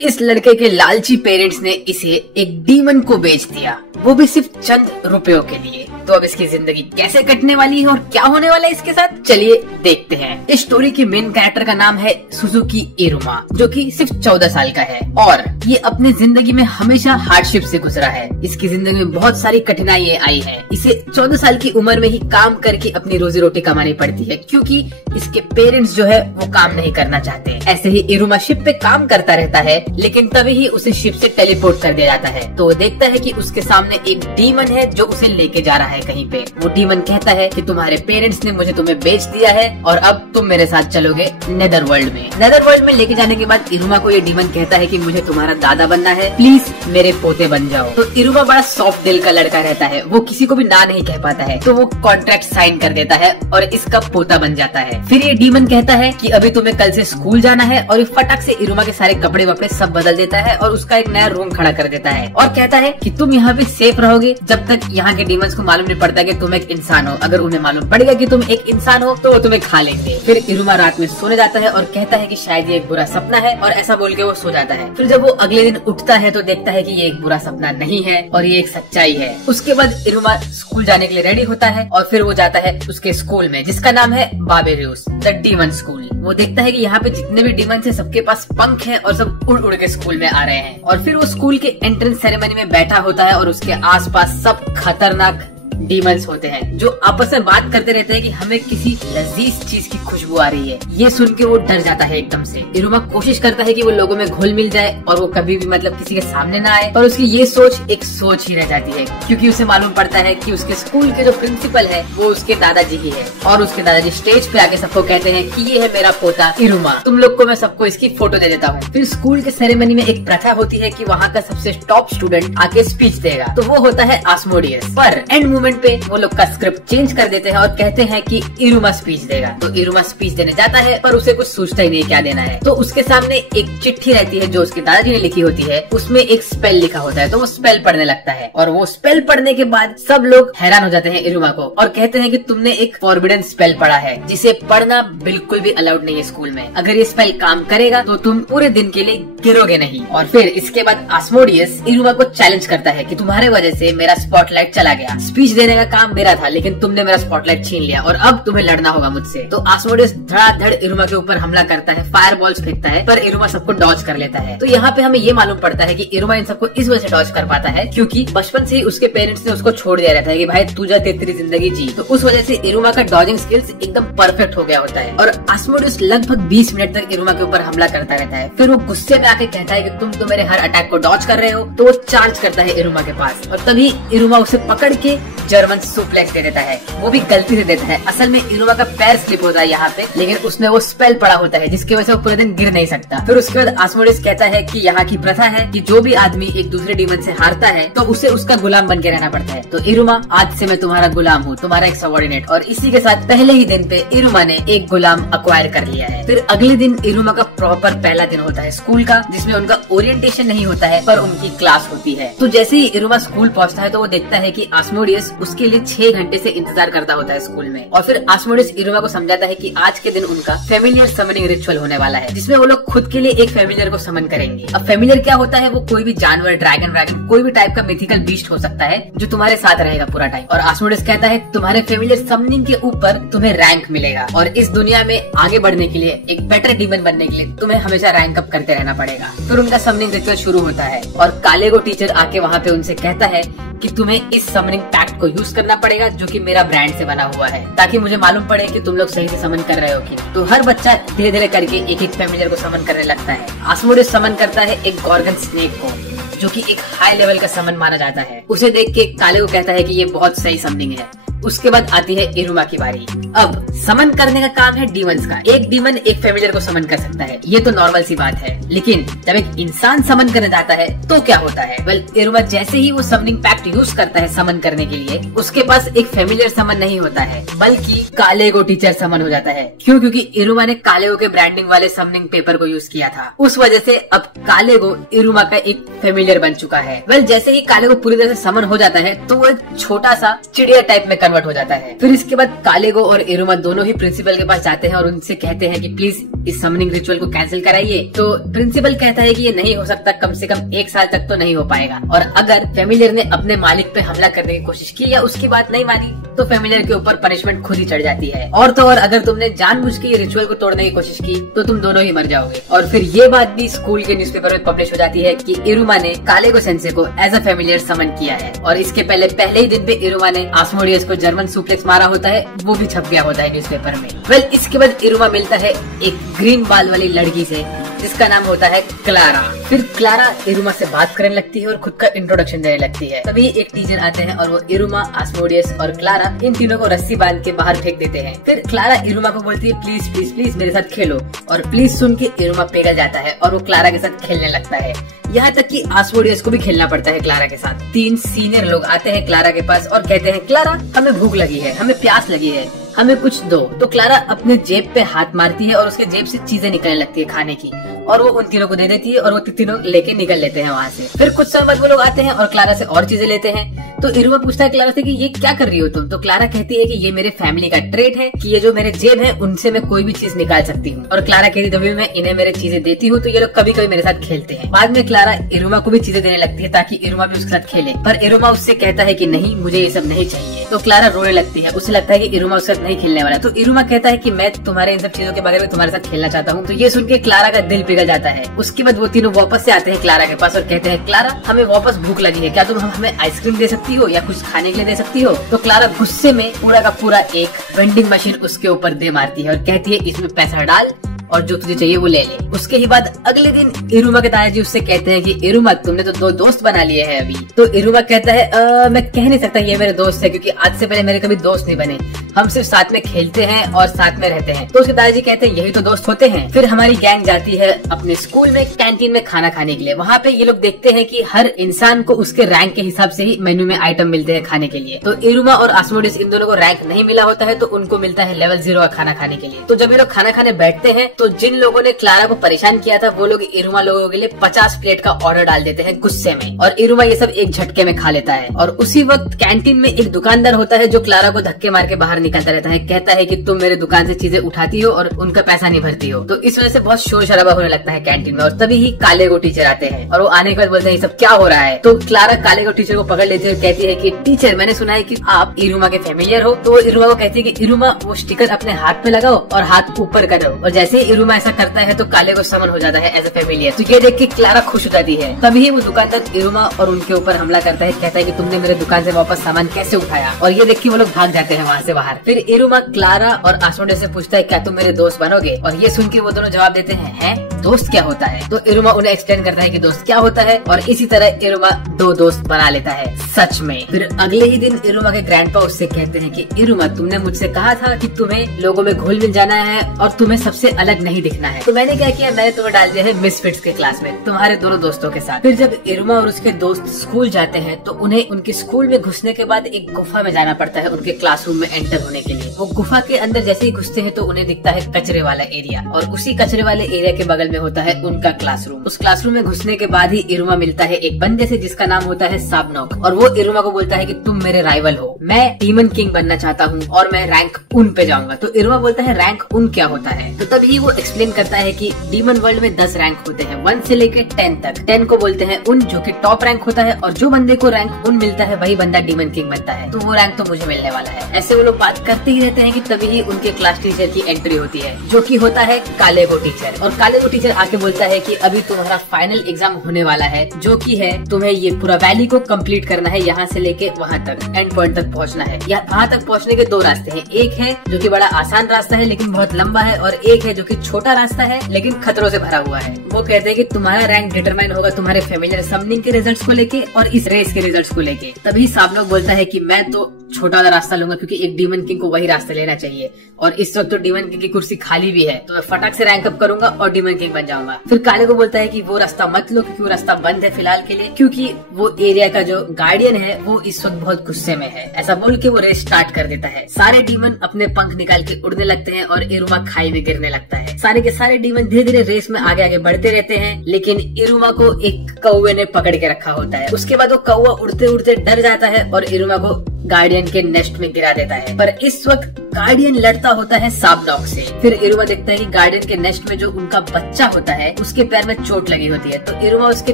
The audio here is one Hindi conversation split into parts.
इस लड़के के लालची पेरेंट्स ने इसे एक डीमन को बेच दिया, वो भी सिर्फ चंद रुपयों के लिए। तो अब इसकी जिंदगी कैसे कटने वाली है और क्या होने वाला है इसके साथ, चलिए देखते हैं। इस स्टोरी के मेन कैरेक्टर का नाम है सुजुकी इरुमा, जो कि सिर्फ 14 साल का है और ये अपनी जिंदगी में हमेशा हार्डशिप से गुजरा है। इसकी जिंदगी में बहुत सारी कठिनाइयां आई है। इसे 14 साल की उम्र में ही काम करके अपनी रोजी रोटी कमानी पड़ती है, क्योंकि इसके पेरेंट्स जो है वो काम नहीं करना चाहते। ऐसे ही इरुमा शिप पे काम करता रहता है, लेकिन तभी ही उसे शिप से टेलीपोर्ट कर दिया जाता है। तो वो देखता है कि उसके सामने एक डीमन है जो उसे लेके जा रहा है कहीं पे। वो डीमन कहता है कि तुम्हारे पेरेंट्स ने मुझे तुम्हें बेच दिया है और अब तुम मेरे साथ चलोगे नेदर वर्ल्ड में। नेदर वर्ल्ड में लेके जाने के बाद इरुमा को ये डीमन कहता है कि मुझे तुम्हारा दादा बनना है, प्लीज मेरे पोते बन जाओ। तो इरुमा बड़ा सॉफ्ट दिल का लड़का रहता है, वो किसी को भी ना नहीं कह पाता है, तो वो कॉन्ट्रैक्ट साइन कर देता है और इसका पोता बन जाता है। फिर ये डीमन कहता है कि अभी तुम्हें कल से स्कूल जाना है और ये फटक से इरुमा के सारे कपड़े वपड़े सब बदल देता है और उसका एक नया रूम खड़ा कर देता है और कहता है कि तुम यहाँ पे सेफ रहोगे जब तक यहाँ के डीमंस को मालूम नहीं पड़ता कि तुम एक इंसान हो। अगर उन्हें मालूम पड़ेगा कि तुम एक इंसान हो तो वो तुम्हें खा लेंगे। फिर इरुमा रात में सोने जाता है और कहता है कि शायद ये एक बुरा सपना है और ऐसा बोल के वो सो जाता है। फिर जब वो अगले दिन उठता है तो देखता है कि ये एक बुरा सपना नहीं है और ये एक सच्चाई है। उसके बाद इरुमा स्कूल जाने के लिए रेडी होता है और फिर वो जाता है उसके स्कूल में, जिसका नाम है बाबेरियस द डीमन स्कूल। वो देखता है कि यहाँ पे जितने भी डीमंस हैं सबके पास पंख हैं और सब उड़ उड़ के स्कूल में आ रहे हैं। और फिर वो स्कूल के एंट्रेंस सेरेमनी में बैठा होता है और उसके आसपास सब खतरनाक डीमंस होते हैं जो आपस में बात करते रहते हैं कि हमें किसी लजीज चीज की खुशबू आ रही है। ये सुन के वो डर जाता है एकदम से। इरुमा कोशिश करता है कि वो लोगों में घुल मिल जाए और वो कभी भी मतलब किसी के सामने ना आए, पर उसकी ये सोच एक सोच ही रह जाती है, क्योंकि उसे मालूम पड़ता है कि उसके स्कूल के जो प्रिंसिपल है वो उसके दादाजी ही है। और उसके दादाजी स्टेज पे आके सबको कहते हैं कि ये है मेरा पोता इरुमा, तुम लोग को मैं सबको इसकी फोटो दे देता हूँ। फिर स्कूल के सेरेमनी में एक प्रथा होती है कि वहाँ का सबसे टॉप स्टूडेंट आके स्पीच देगा, तो वो होता है आस्मोडियस। पर एंड मोमेंट पे वो लोग का स्क्रिप्ट चेंज कर देते हैं और कहते हैं कि इरुमा स्पीच देगा। तो इरुमा स्पीच देने जाता है पर उसे कुछ सोचता ही नहीं क्या देना है। तो उसके सामने एक चिट्ठी रहती है जो उसके दादाजी ने लिखी होती है, उसमें एक स्पेल लिखा होता है। तो वो स्पेल पढ़ने लगता है और वो स्पेल पढ़ने के बाद सब लोग हैरान हो जाते हैं इरुमा को और कहते हैं कि तुमने एक फॉरबिडन स्पेल पढ़ा है जिसे पढ़ना बिल्कुल भी अलाउड नहीं है स्कूल में। अगर ये स्पेल काम करेगा तो तुम पूरे दिन के लिए गिरोगे नहीं। और फिर इसके बाद आस्मोडियस इरुमा को चैलेंज करता है कि तुम्हारे वजह से मेरा स्पॉटलाइट चला गया, स्पीच देने का काम मेरा था लेकिन तुमने मेरा स्पॉटलाइट छीन लिया और अब तुम्हें लड़ना होगा मुझसे। तो आस्मोडियस धड़ाधड़ इरुमा के ऊपर हमला करता है, फायर बॉल्स फेंकता है, पर इरुमा सबको डॉज कर लेता है। तो यहाँ पे हमें ये मालूम पड़ता है कि इरुमा इन सबको इस वजह से डॉज कर पाता है क्योंकि बचपन से ही उसके पेरेंट्स ने उसको छोड़ दिया रहता है कि भाई तू जा तेरी जिंदगी जी। तो उस वजह से इरुमा का डॉजिंग स्किल्स एकदम परफेक्ट हो गया होता है और आस्मोडियस लगभग 20 मिनट तक इरुमा के ऊपर हमला करता रहता है। फिर वो गुस्से में आके कहता है कि तुम तो मेरे हर अटैक को डॉज कर रहे हो। तो वो चार्ज करता है इरुमा के पास और तभी इरुमा उसे पकड़ के जर्मन सुप्लेक्स दे देता है। वो भी गलती से देता है, असल में इरुमा का पैर स्लिप होता है यहाँ पे, लेकिन उसमें वो स्पेल पड़ा होता है जिसकी वजह से वो पूरे दिन गिर नहीं सकता। फिर उसके बाद आस्मोडियस कहता है कि यहाँ की प्रथा है कि जो भी आदमी एक दूसरे डीमन से हारता है तो उसे उसका गुलाम बन के रहना पड़ता है। तो इरुमा आज से मैं तुम्हारा गुलाम हूँ, तुम्हारा एक सबऑर्डिनेट। और इसी के साथ पहले ही दिन पे इरुमा ने एक गुलाम अक्वायर कर लिया है। फिर अगले दिन इरुमा का प्रॉपर पहला दिन होता है स्कूल का, जिसमें उनका ओरिएंटेशन नहीं होता है पर उनकी क्लास होती है। तो जैसे ही इरुमा स्कूल पहुँचता है तो वो देखता है कि आस्मोडियस उसके लिए 6 घंटे से इंतजार करता होता है स्कूल में। और फिर आस्मोडियस इरुमा को समझाता है कि आज के दिन उनका फेमिलियर समनिंग रिचुअल होने वाला है, जिसमें वो लोग खुद के लिए एक फेमिलियर को समन करेंगे। अब फेमिलियर क्या होता है, वो कोई भी जानवर, ड्रैगन कोई भी टाइप का मिथिकल बीस्ट हो सकता है जो तुम्हारे साथ रहेगा पूरा टाइम। और आस्मोडियस कहता है तुम्हारे फेमिलियर समनिंग के ऊपर तुम्हें रैंक मिलेगा और इस दुनिया में आगे बढ़ने के लिए, एक बेटर डीमन बनने के लिए तुम्हें हमेशा रैंक अप करते रहना पड़ेगा। फिर उनका समनिंग रिचुअल शुरू होता है और कालेगो टीचर आके वहाँ पे उनसे कहता है कि तुम्हें इस समनिंग पैक्ट को यूज करना पड़ेगा जो कि मेरा ब्रांड से बना हुआ है, ताकि मुझे मालूम पड़े कि तुम लोग सही से समन कर रहे हो कि नहीं। तो हर बच्चा धीरे धीरे करके एक एक फेमिलियर को समन करने लगता है। आस्मोडियस समन करता है एक गॉर्गन स्नेक को, जो कि एक हाई लेवल का समन माना जाता है। उसे देख के कालेगो कहता है कि ये बहुत सही समनिंग है। उसके बाद आती है इरुमा की बारी। अब समन करने का काम है डीमंस का। एक डीमन एक फेमिलियर को समन कर सकता है, ये तो नॉर्मल सी बात है, लेकिन जब एक इंसान समन करने जाता है तो क्या होता है। वेल, इरुमा जैसे ही वो समनिंग पैक्ट यूज करता है समन करने के लिए, उसके पास एक फेमिलियर समन नहीं होता है बल्कि कालेगो टीचर समन हो जाता है। क्यों? क्योंकि इरुमा ने कालेगो के ब्रांडिंग वाले समनिंग पेपर को यूज किया था। उस वजह से अब कालेगो इरुमा का एक फेमिलियर बन चुका है। वेल, जैसे ही कालेगो पूरी तरह से समन हो जाता है तो वो एक छोटा सा चिड़िया टाइप में कन्वर्ट हो जाता है। फिर इसके बाद कालेगो और इरुमा दोनों ही प्रिंसिपल के पास जाते हैं और उनसे कहते हैं कि प्लीज इस समनिंग रिचुअल को कैंसिल कराइए। तो प्रिंसिपल कहता है कि ये नहीं हो सकता, कम से कम 1 साल तक तो नहीं हो पाएगा। और अगर फेमिलियर ने अपने मालिक पे हमला करने की कोशिश की या उसकी बात नहीं मानी तो फेमिलियर के ऊपर पनिशमेंट खुद ही चढ़ जाती है। और तो और अगर तुमने जानबूझ के ये रिचुअल को तोड़ने की कोशिश की तो तुम दोनों ही मर जाओगे। और फिर ये बात भी स्कूल के न्यूज़पेपर में पब्लिश हो जाती है कि इरुमा ने कालेगो सेंसे को एज अ फेमिलियर समन किया है। और इसके पहले ही दिन पे इरुमा ने आस्मोडियस को जर्मन सुप्लेक्स मारा होता है, वो भी छप गया होता है न्यूज़पेपर में। वेल, इसके बाद इरुमा मिलता है एक ग्रीन बाल वाली लड़की से जिसका नाम होता है क्लारा। फिर क्लारा इरुमा से बात करने लगती है और खुद का इंट्रोडक्शन देने लगती है। तभी एक टीचर आते हैं और वो इरुमा, आस्मोडियस और क्लारा इन तीनों को रस्सी बांध के बाहर फेंक देते हैं। फिर क्लारा इरुमा को बोलती है प्लीज प्लीज प्लीज मेरे साथ खेलो, और प्लीज सुन के इरुमा पिघल जाता है और वो क्लारा के साथ खेलने लगता है। यहाँ तक कि आस्मोडियस को भी खेलना पड़ता है क्लारा के साथ। 3 सीनियर लोग आते हैं क्लारा के पास और कहते हैं क्लारा हमें भूख लगी है, हमें प्यास लगी है, हमें कुछ दो। तो क्लारा अपने जेब पे हाथ मारती है और उसके जेब से चीजें निकलने लगती है खाने की, और वो उन तीनों को दे देती है और वो तीनों लेके निकल लेते हैं वहाँ से। फिर कुछ समय बाद वो लोग आते हैं और क्लारा से और चीजें लेते हैं। तो इरुमा पूछता है क्लारा से कि ये क्या कर रही हो तुम? तो क्लारा कहती है कि ये मेरे फैमिली का ट्रेट है कि ये जो मेरे जेब है उनसे मैं कोई भी चीज निकाल सकती हूँ। और क्लारा कहती तभी मैं इन्हें मेरे चीजें देती हूँ तो ये लोग कभी कभी मेरे साथ खेलते हैं। बाद में क्लारा इरुमा को भी चीजें देने लगती है ताकि इरुमा भी उसके साथ खेले, पर इरुमा उससे कहता है कि नहीं, मुझे ये सब नहीं चाहिए। तो क्लारा रोने लगती है, उसे लगता है कि इरुमा उसके साथ नहीं खेलने वाला। तो इरुमा कहता है कि मैं तुम्हारे इन सब चीजों के बारे में तुम्हारे साथ खेलना चाहता हूँ। तो ये सुन के क्लारा का दिल पिघल जाता है। उसके बाद वो तीनों वापस से आते हैं क्लारा के पास और कहते हैं क्लारा हमें वापस भूख लगी है, क्या तुम हमें आइसक्रीम दे सकती हो या कुछ खाने के लिए दे सकती हो? तो क्लारा गुस्से में पूरा का पूरा एक वेंडिंग मशीन उसके ऊपर दे मारती है और कहती है इसमें पैसा डाल और जो तुझे चाहिए वो ले ले। उसके ही बाद अगले दिन इरुमा के दादाजी उससे कहते हैं कि इरुमा तुमने तो 2 दोस्त बना लिए हैं अभी। तो इरुमा कहता है मैं कह नहीं सकता ये मेरे दोस्त है, क्योंकि आज से पहले मेरे कभी दोस्त नहीं बने, हम सिर्फ साथ में खेलते हैं और साथ में रहते हैं। तो उसके दादाजी कहते हैं यही तो दोस्त होते हैं। फिर हमारी गैंग जाती है अपने स्कूल में कैंटीन में खाना खाने के लिए। वहाँ पे ये लोग देखते हैं कि हर इंसान को उसके रैंक के हिसाब से ही मेन्यू में आइटम मिलते हैं खाने के लिए। तो इरुमा और आस्मोडियस इन दोनों को रैंक नहीं मिला होता है तो उनको मिलता है लेवल 0 का खाना खाने के लिए। तो जब ये लोग खाना खाने बैठते हैं तो जिन लोगों ने क्लारा को परेशान किया था वो लोग इरुमा लोगों के लिए 50 प्लेट का ऑर्डर डाल देते हैं गुस्से में, और इरुमा ये सब एक झटके में खा लेता है। और उसी वक्त कैंटीन में एक दुकानदार होता है जो क्लारा को धक्के मार के बाहर निकलता रहता है, कहता है कि तुम मेरे दुकान से चीजें उठाती हो और उनका पैसा नहीं भरती हो। तो इस वजह से बहुत शोर शराबा होने लगता है कैंटीन में। और तभी ही कालेगो टीचर आते हैं और वो आने के बाद बोलते हैं ये सब क्या हो रहा है? तो क्लारा कालेगो टीचर को पकड़ लेती है और कहती है कि टीचर मैंने सुना है कि आप इरुमा के फेमिलियर हो। तो इरुमा को कहती है कि इरुमा वो स्टिकर अपने हाथ पे लगाओ और हाथ ऊपर करो, और जैसे ही इरुमा ऐसा करता है तो कालेगो समन हो जाता है एज अ फेमिलियर। तो ये देख के क्लारा खुश हो जाती है। तभी वो दुकानदार इरुमा और उनके ऊपर हमला करता है, कहता है कि तुमने मेरे दुकान से वापस सामान कैसे उठाया? और ये देख के वो लोग भाग जाते हैं वहाँ से बाहर। फिर इरुमा क्लारा और आस्मोडियस से पूछता है क्या तुम मेरे दोस्त बनोगे? और ये सुन के वो दोनों जवाब देते हैं दोस्त क्या होता है? तो इरुमा उन्हें एक्सप्लेन करता है कि दोस्त क्या होता है, और इसी तरह इरुमा 2 दोस्त बना लेता है सच में। फिर अगले ही दिन इरुमा के ग्रैंडपा उससे कहते हैं कि इरुमा तुमने मुझसे कहा था कि तुम्हें लोगों में घुल मिल जाना है और तुम्हें सबसे अलग नहीं दिखना है। तो मैंने क्या किया, मैंने तुम्हें डाल दिया है मिसफिट्स के क्लास में तुम्हारे दोनों दोस्तों के साथ। फिर जब इरुमा और उसके दोस्त स्कूल जाते हैं तो उन्हें उनके स्कूल में घुसने के बाद एक गुफा में जाना पड़ता है उनके क्लासरूम में एंटर होने के लिए। वो गुफा के अंदर जैसे ही घुसते हैं तो उन्हें दिखता है कचरे वाला एरिया, और उसी कचरे वाले एरिया के बगल में होता है उनका क्लासरूम। उस क्लासरूम में घुसने के बाद ही इरुमा मिलता है एक बंदे से जिसका नाम होता है साबनोक, और वो इरुमा को बोलता है कि तुम मेरे राइवल हो, मैं डीमन किंग बनना चाहता हूँ और मैं रैंक उन पे जाऊंगा। तो इरुमा बोलता है रैंक उन क्या होता है? तो तभी वो एक्सप्लेन करता है कि डीमन वर्ल्ड में 10 रैंक होते हैं 1 से लेकर 10 तक। 10 को बोलते हैं उन, जो कि टॉप रैंक होता है, और जो बंदे को रैंक उन मिलता है वही बंदा डीमन किंग बनता है। तो वो रैंक तो मुझे मिलने वाला है। ऐसे वो लोग बात करते ही रहते हैं कि तभी ही उनके क्लास टीचर की एंट्री होती है जो कि होता है कालेगो टीचर। और कालेगो टीचर आके बोलता है कि अभी तुम्हारा फाइनल एग्जाम होने वाला है, जो कि है तुम्हें ये पूरा वैली को कंप्लीट करना है, यहाँ से लेके वहाँ तक एंड पॉइंट तक पहुँचना है। वहाँ तक पहुँचने के 2 रास्ते हैं, एक है जो कि बड़ा आसान रास्ता है लेकिन बहुत लंबा है, और एक है जो कि छोटा रास्ता है लेकिन खतरों से भरा हुआ है। वो कहते हैं कि तुम्हारा रैंक डिटरमाइन होगा तुम्हारे फेमिलियर समनिंग के रिजल्ट्स को लेके और इस रेस के रिजल्ट्स को लेके। तभी साबनोक बोलता है कि मैं तो छोटा वाला रास्ता लूंगा क्योंकि एक डीमन किंग को वही रास्ता लेना चाहिए, और इस वक्त तो डीमन किंग की कुर्सी खाली भी है, तो मैं फटाक से रैंक अप करूंगा और डीमन किंग बन जाऊंगा। फिर काले को बोलता है कि वो रास्ता मत लो क्योंकि वो रास्ता बंद है फिलहाल के लिए, क्योंकि वो एरिया का जो गार्डियन है वो इस वक्त बहुत गुस्से में है। ऐसा बोल के वो रेस स्टार्ट कर देता है। सारे डीमन अपने पंख निकाल के उड़ने लगते हैं और इरुमा खाई में गिरने लगता है। सारे के सारे डीमन धीरे धीरे रेस में आगे आगे बढ़ते रहते हैं, लेकिन इरुमा को एक कौवे ने पकड़ के रखा होता है। उसके बाद वो कौवा उड़ते उड़ते डर जाता है और इरुमा को गार्डियन के नेस्ट में गिरा देता है। पर इस वक्त गार्डियन लड़ता होता है साबनॉक से। फिर इरुमा देखता है कि गार्डियन के नेस्ट में जो उनका बच्चा होता है उसके पैर में चोट लगी होती है, तो इरुमा उसके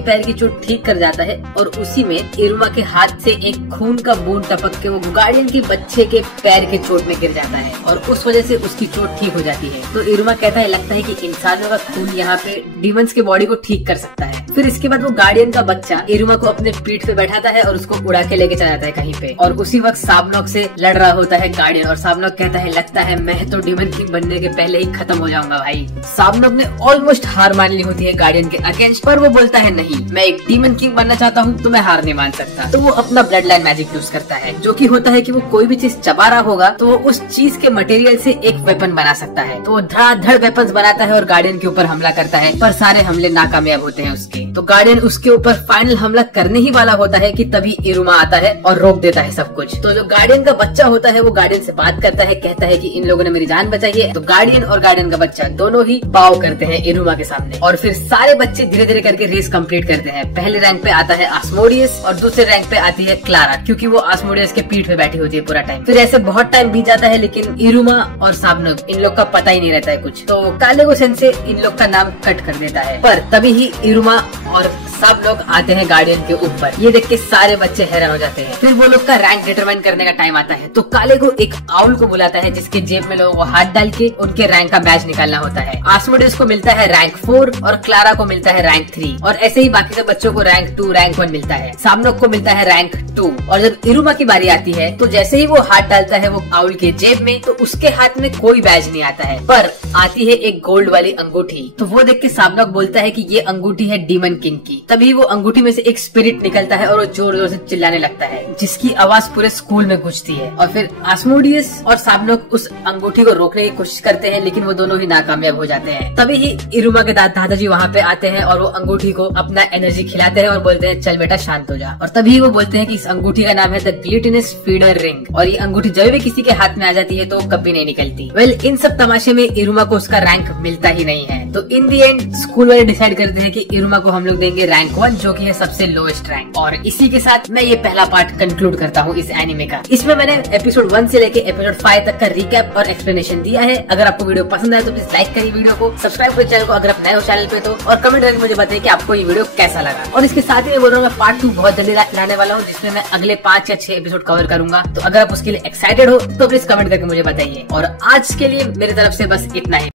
पैर की चोट ठीक कर जाता है और उसी में इरुमा के हाथ से एक खून का बूंद टपक के वो गार्डियन के बच्चे के पैर के चोट में गिर जाता है और उस वजह से उसकी चोट ठीक हो जाती है। तो इरुमा कहता है लगता है कि इंसानों का खून यहाँ पे डीमंस के बॉडी को ठीक कर सकता है। फिर इसके बाद वो गार्डियन का बच्चा इरुमा को अपने पीठ पे बैठाता है और उसको उड़ा के लेके चला जाता है कहीं पे, और उसी वक्त साबनॉक से लड़ रहा होता है गार्डियन और साबनॉक कहता है लगता है मैं तो डीमन किंग बनने के पहले ही खत्म हो जाऊंगा भाई। साबनॉक ने ऑलमोस्ट हार मान ली होती है गार्डियन के अगेंस्ट, पर वो बोलता है नहीं, मैं एक डीमन किंग बनना चाहता हूँ तो मैं हार नहीं मान सकता। तो वो अपना ब्लड लाइन मैजिक यूज करता है, जो कि होता है कि वो कोई भी चीज चबा रहा होगा तो वो उस चीज के मटेरियल से एक वेपन बना सकता है। तो वो धड़ाधड़ वेपन्स बनाता है और गार्डियन के ऊपर हमला करता है, पर सारे हमले नाकामयाब होते हैं उसके। तो गार्डियन उसके ऊपर फाइनल हमला करने ही वाला होता है कि तभी इरुमा आता है और रोक देता है सब कुछ। तो जो गार्डियन का बच्चा होता है वो गार्डियन से बात करता है, कहता है कि इन लोगों ने मेरी जान बचाई है। तो गार्डियन और गार्डियन का बच्चा दोनों ही बाव करते हैं इरुमा के सामने और फिर सारे बच्चे धीरे धीरे करके रेस कंप्लीट करते हैं। पहले रैंक पे आता है आस्मोडियस और दूसरे रैंक पे आती है क्लारा, क्योंकि वो आस्मोडियस के पीठ पे बैठी होती है पूरा टाइम। फिर ऐसे बहुत टाइम बीत जाता है लेकिन इरुमा और साबनॉक इन लोग का पता ही नहीं रहता है कुछ। तो कालेगो सेंसे इन लोग का नाम कट कर देता है, पर तभी ही इरुमा और सब लोग आते हैं गार्डियन के ऊपर। ये देख के सारे बच्चे हैरान हो जाते हैं। फिर वो लोग का रैंक डिटरमाइन करने का टाइम आता है, तो कालेगो एक आउल को बुलाता है जिसके जेब में लोगों को हाथ डाल के उनके रैंक का बैच निकालना होता है। आस्मोडियस को मिलता है रैंक 4 और क्लारा को मिलता है रैंक 3 और ऐसे ही बाकी के बच्चों को रैंक 2 रैंक 1 मिलता है। साबनॉक को मिलता है रैंक 2। और जब इरुमा की बारी आती है तो जैसे ही वो हाथ डालता है वो आउल के जेब में, तो उसके हाथ में कोई बैच नहीं आता है, पर आती है एक गोल्ड वाली अंगूठी। तो वो देख के साबनॉक बोलता है कि ये अंगूठी है डीमन किंग की। तभी वो अंगूठी में से एक स्पिरिट निकलता है और वो जोर जोर से चिल्लाने लगता है, जिसकी आवाज पूरे स्कूल में गूंजती है। और फिर आस्मोडियस और साबनॉक उस अंगूठी को रोकने की कोशिश करते हैं लेकिन वो दोनों ही नाकामयाब हो जाते हैं। तभी ही इरुमा के दादाजी वहाँ पे आते हैं और वो अंगूठी को अपना एनर्जी खिलाते हैं और बोलते हैं चल बेटा शांत हो जा। और तभी वो बोलते हैं कि इस अंगूठी का नाम है द ग्लूटिनस फीडर रिंग और ये अंगूठी जब भी किसी के हाथ में आ जाती है तो कभी नहीं निकलती। वेल, इन सब तमाशे में इरुमा को उसका रैंक मिलता ही नहीं है। तो इन दी एंड स्कूल वाले डिसाइड करते हैं कि इरुमा को हम लोग देंगे रैंक 1, जो कि है सबसे लोएस्ट रैंक। और इसी के साथ मैं ये पहला पार्ट कंक्लूड करता हूँ इस एनिमे का। इसमें मैंने एपिसोड 1 से लेके एपिसोड 5 तक का रिकैप और एक्सप्लेनेशन दिया है। अगर आपको वीडियो पसंद आए तो प्लीज लाइक करिए वीडियो को, सब्सक्राइब करिए चैनल को अगर आप नए हो चैनल पे तो, और कमेंट करके मुझे बताइए कि आपको ये वीडियो कैसा लगा। और इसके साथ ही मैं बोल रहा हूँ मैं पार्ट 2 बहुत जल्दी लाने वाला हूँ, जिसमें मैं अगले 5 या 6 एपिसोड कवर करूंगा। तो अगर आप उसके लिए एक्साइटेड हो तो प्लीज कमेंट करके मुझे बताइए। और आज के लिए मेरी तरफ से बस इतना ही।